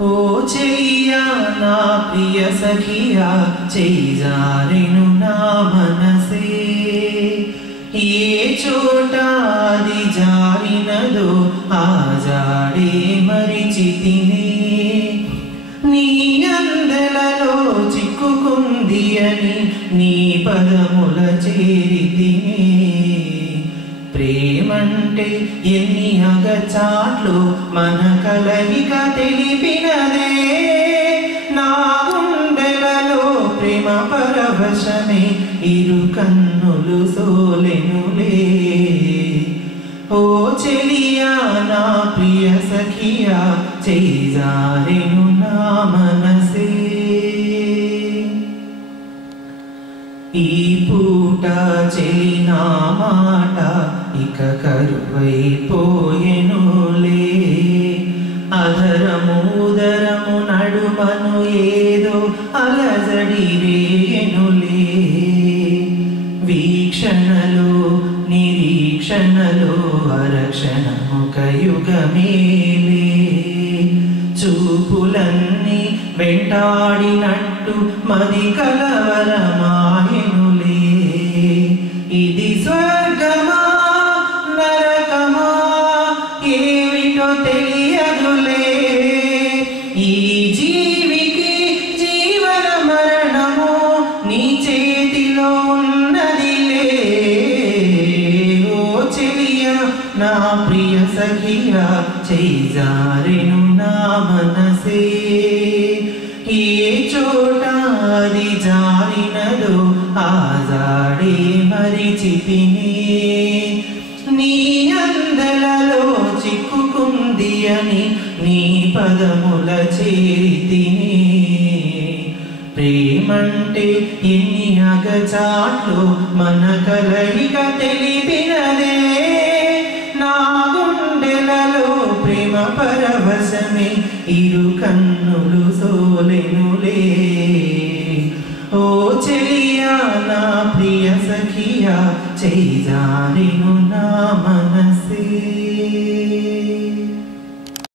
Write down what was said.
ఓ చెయ్యా నా ప్రియ సఖియా చేజారెను నా మనసే ఏ చోట అది జారినదో ఆ జాడే మరిచితినే నీ అందెలలో చిక్కుకుంది అని నీ పదముల చేరితినే ప్రేమంటే ఎన్ని అగచాట్లు మన కలయిక తెలిపినదే నా గుండెలలో ప్రేమ పరవశమే ఇరు కన్నులు సోలెనులే ఓ చెలియా నా ప్రియ సఖియా చేజారెను నా మనసే ఈ పూట చెలినా మాట ఇక కరువైపోయెనులే అధరము ఉదరము నడుమను ఏదో అలజడి రేయెనులే వీక్షణలో నిరీక్షణలో అరక్షణముక యుగమేలే చూపులన్నీ వెంటాడినట్టు మది కలవరమాయెనులే ఇది స్వర్గమా నరకమా ఏమిటో తెలియదులే ఈ జీవికి జీవన మరణము నీ చేతిలో ఉన్నదిలే ఓ చెలియా నా ప్రియ సఖియా చేజారెను నా మనసే ఏ చోట అది జారినదో ఆ జాడే మరిచితినే నీ అందెలలో చిక్కుకుంది అని నీ పదముల చేరితినే ప్రేమంటే ఎన్ని అగచాట్లు మన కలయిక తెలిపినదే నా గుండెలలో ప్రేమ పరవశమే ఇరు కన్నులు సోలెనులే ఓ చెలియా నా ప్రియ సఖియా చేజారెను నా మనసే